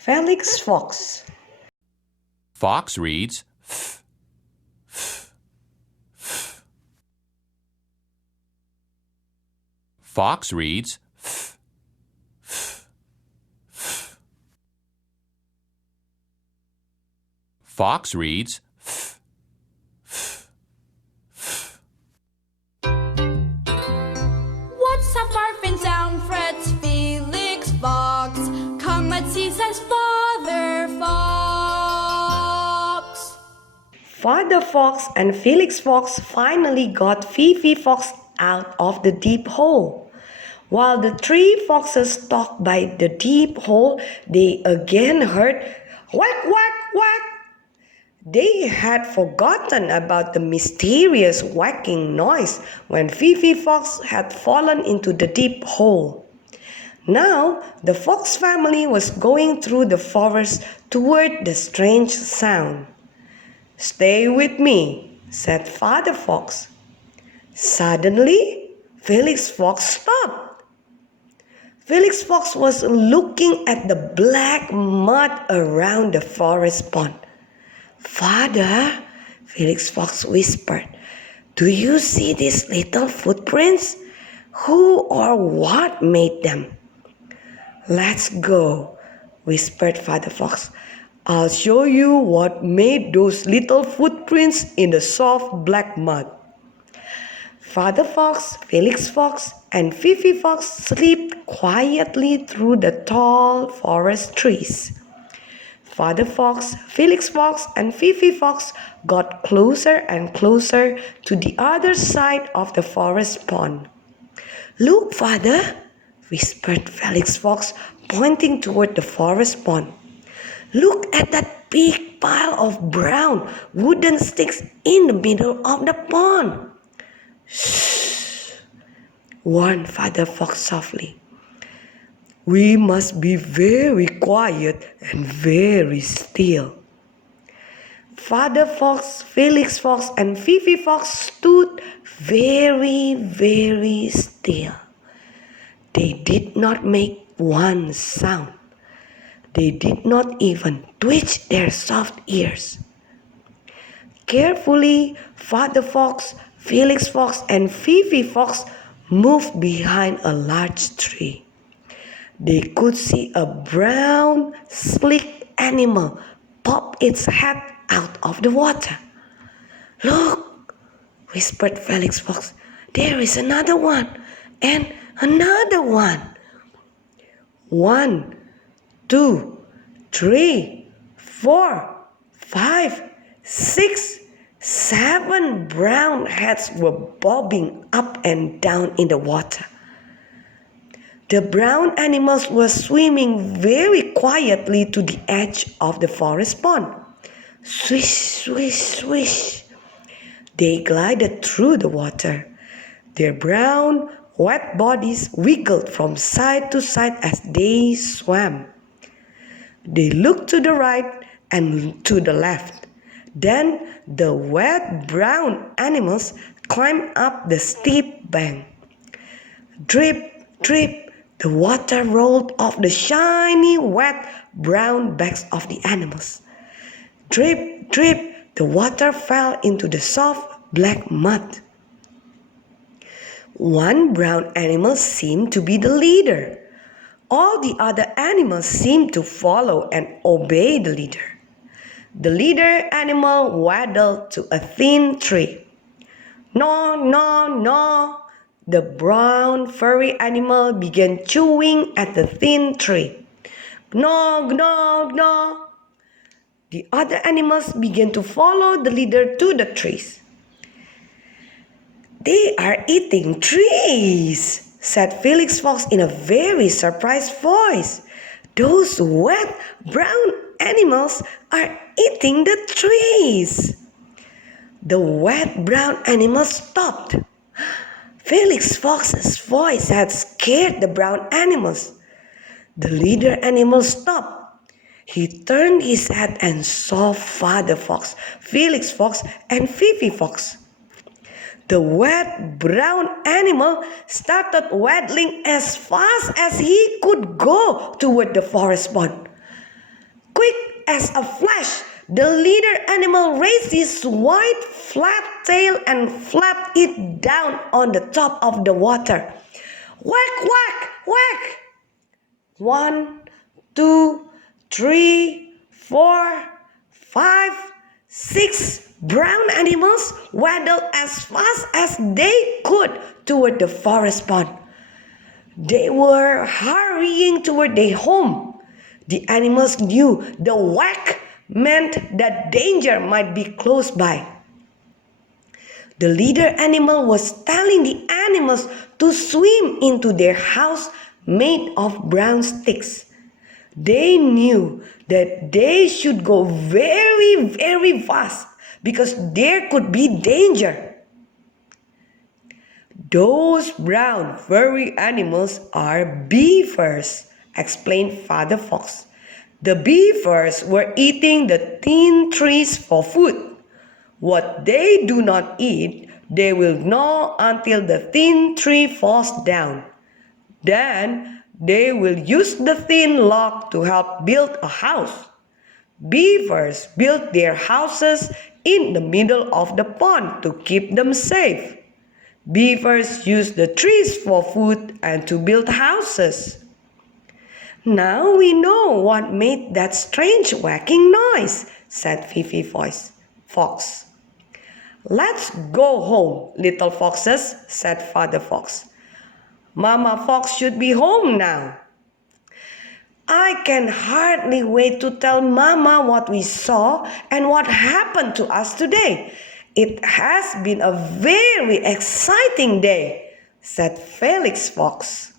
Felix Fox. Fox reads f, f, f. Fox reads f, f, f. Fox reads f, f, f. What's a farfin sound? Frets Felix Fox. Come, let's see, says Father Fox. Father Fox and Felix Fox finally got Fifi Fox out of the deep hole. While the three foxes stalked by the deep hole, they again heard whack, whack, whack. They had forgotten about the mysterious whacking noise when Fifi Fox had fallen into the deep hole. Now, the Fox family was going through the forest toward the strange sound. "Stay with me," said Father Fox. Suddenly, Felix Fox stopped. Felix Fox was looking at the black mud around the forest pond. "Father," Felix Fox whispered, "do you see these little footprints? Who or what made them?" "Let's go," whispered Father Fox. "I'll show you what made those little footprints in the soft black mud." Father Fox, Felix Fox, and Fifi Fox slipped quietly through the tall forest trees. Father Fox, Felix Fox, and Fifi Fox got closer and closer to the other side of the forest pond. "Look, Father," whispered Felix Fox, pointing toward the forest pond. "Look at that big pile of brown wooden sticks in the middle of the pond." "Shh," warned Father Fox softly. "We must be very quiet and very still." Father Fox, Felix Fox, and Fifi Fox stood very, very still. They did not make one sound. They did not even twitch their soft ears. Carefully, Father Fox, Felix Fox, and Fifi Fox moved behind a large tree. They could see a brown, sleek animal pop its head out of the water. "Look," whispered Felix Fox, "there is another one, and another one." 1, 2, 3, 4, 5, 6, 7 brown heads were bobbing up and down in the water. The brown animals were swimming very quietly to the edge of the forest pond. Swish, swish, swish. They glided through the water. Their brown, wet bodies wiggled from side to side as they swam. They looked to the right and to the left. Then the wet brown animals climbed up the steep bank. Drip, drip, the water rolled off the shiny, wet, brown backs of the animals. Drip, drip, the water fell into the soft, black mud. One brown animal seemed to be the leader. All the other animals seemed to follow and obey the leader. The leader animal waddled to a thin tree. "Gnaw, gnaw, gnaw." The brown furry animal began chewing at the thin tree. "Gnaw, gnaw, gnaw." The other animals began to follow the leader to the trees. "They are eating trees," said Felix Fox in a very surprised voice. "Those wet brown animals are eating the trees." The wet brown animals stopped. Felix Fox's voice had scared the brown animals. The leader animal stopped. He turned his head and saw Father Fox, Felix Fox, and Fifi Fox. The wet brown animal started waddling as fast as he could go toward the forest pond. as a flash, the leader animal raised his white flat tail and flapped it down on the top of the water. Whack, whack, whack! 1, 2, 3, 4, 5, 6 brown animals waddled as fast as they could toward the forest pond. They were hurrying toward their home. The animals knew the whack meant that danger might be close by. The leader animal was telling the animals to swim into their house made of brown sticks. They knew that they should go very, very fast because there could be danger. Those brown furry animals are beavers, explained Father Fox. The beavers were eating the thin trees for food. What they do not eat, they will gnaw until the thin tree falls down. Then they will use the thin log to help build a house. Beavers build their houses in the middle of the pond to keep them safe. Beavers use the trees for food and to build houses. Now we know what made that strange whacking noise, said Fifi Fox. Let's go home, little foxes, said Father Fox. Mama Fox should be home now. I can hardly wait to tell Mama what we saw and what happened to us today. It has been a very exciting day, said Felix Fox.